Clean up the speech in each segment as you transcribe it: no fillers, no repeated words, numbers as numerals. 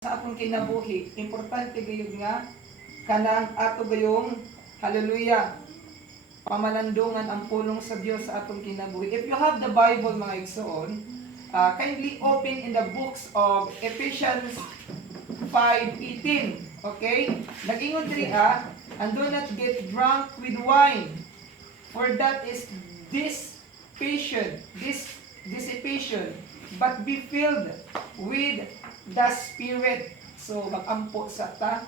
sa atong kinabuhi, importante gayud nga kanang ato gayong hallelujah pamalandungan ang pulong sa Dios sa atong kinabuhi. If you have the Bible mga igsoon, kindly open in the books of Ephesians 5:18. Okay? Nag-ingon diri and do not get drunk with wine, for that is dissipation, but be filled with the Spirit. So, mag-ampo sa ta.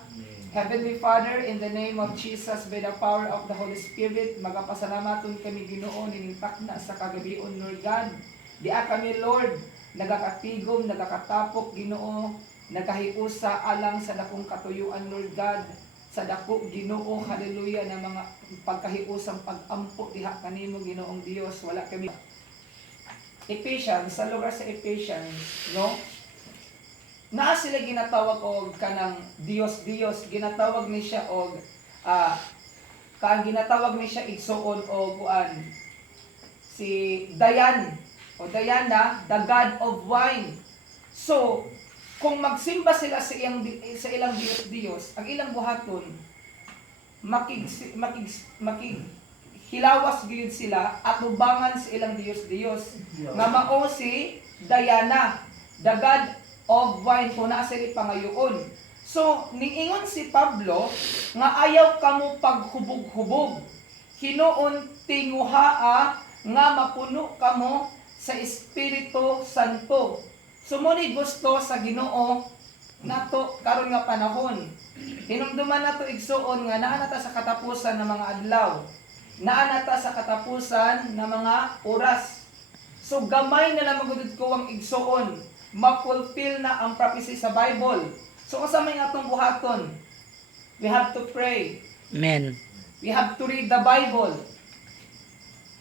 Heavenly Father, in the name of Jesus, by the power of the Holy Spirit, magapasalamaton kami Ginoo ninintak na sa kagabion, Lord God. Diya kami, Lord, nagakatigom, nagakatapok, Ginoo, nagahiusa alang sa dakong katuyuan, Lord God, sa dako, Ginoo, hallelujah, na mga pagkahiusang pag-ampo diha kanimo, Ginoong Dios, wala kami. Ephesians, sa lugar sa Ephesians, no? Naa sila ginatawag og kanang Dios, ginatawag ni siya og ginatawag ni siya igsuon og kuan si Dayan o Diana, the god of wine. So, kung magsimba sila sa ilang Dios, ang ilang buhaton hilawas gyud sila at ubangan sa ilang Dios nga mao si Diana, the god of wine kung naa sila pangayoon. So, niingon si Pablo nga ayaw kamo paghubog-hubog. Hinuon tinguhaa nga mapuno kamo sa Espiritu Santo. Sumunod gusto sa Ginoo nato karon nga panahon. Hinumduman nato igsuon nga naa nata sa katapusan ng mga adlaw. Naa nata sa katapusan ng mga oras. So gamay na lang magudud ko ang igsuon ma-fulfill na ang prophecy sa Bible. So, asa may atong buhaton? We have to pray. Amen. We have to read the Bible.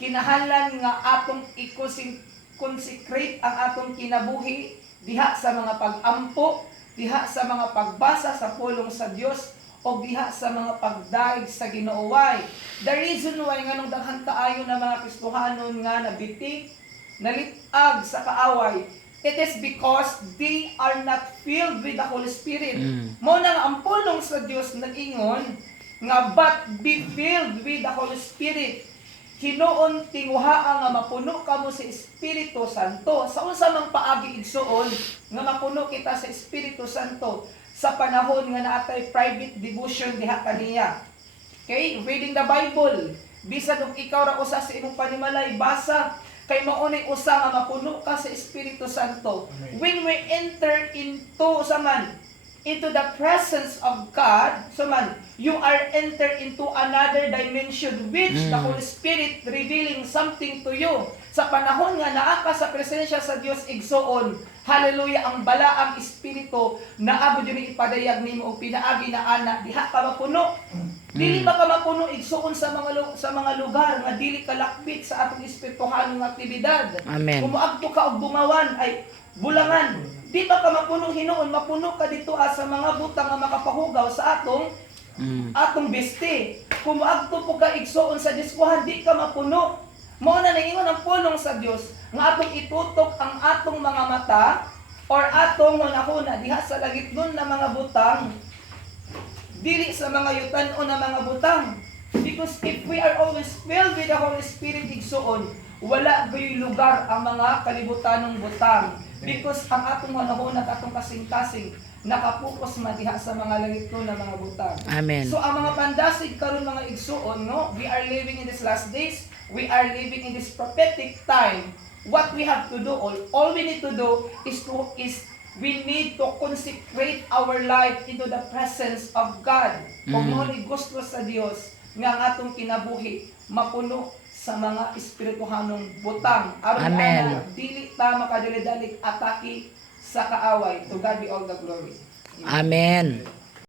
Kinahanglan nga atong i-consecrate ang atong kinabuhi diha sa mga pag-ampo, diha sa mga pagbasa sa pulong sa Dios, o diha sa mga pagdaig sa Ginoo. The reason why nganong daghan kaayo na mga Kristohanon nga nabitik, nalitag sa kaaway, it is because they are not filled with the Holy Spirit. Mo nang ang pulong sa Dios nag-ingon nga but be filled with the Holy Spirit. Hinuon tinguhaa nga mapuno kamo sa Espiritu Santo. Sa unsa mang paagi igsuon nga mapuno kita sa Espiritu Santo sa panahon nga naatay private devotion diha kaniya. Okay, reading the Bible. Bisan og ikaw ra usa sa imong panimalay basa kay maunay usa nga mapuno ka sa Espiritu Santo. Amen. When we enter into the presence of God, you are enter into another dimension which the Holy Spirit revealing something to you. Sa panahon nga naa ka sa presensya sa Dios igsuon, hallelujah, ang balaang Espiritu naabot yun ipadayag nimo og pinaagi na ana diha ka mapuno. Dili ba ka mapuno igsuon sa mga lugar nga dili ka lakbit sa atong espirituhalong aktibidad. Amen. Kung moadto ka og bungawan ay bulangan, di ba ka mapuno hinuon, mapuno ka dito sa mga butang nga makapahugaw sa atong beste. Kung moadto po ka igsuon sa diskuhan, di ka mapuno. Mao na nangingon ang pulong sa Dios nga atong itutok ang atong mga mata or atong hunahuna diha sa lagitnon na mga butang, dili sa mga yutan-on na mga butang. Because if we are always filled with the Holy Spirit igsuon, wala gay lugar ang mga kalibutanong butang. Because ang atong hunahuna at atong kasing-kasing nakapokus madiha sa mga lagitnon na mga butang. Amen. So ang mga pandasig karon mga igsuon, no, we are living in these last days. We are living in this prophetic time. What we have to do, all we need to do is we need to consecrate our life into the presence of God. Kung mahuli gusto sa Dios nga ang atong kinabuhi mapuno sa mga espirituhanong butang. Amen. Dili ta makadali-dali atake sa kaaway. To God be all the glory. Amen.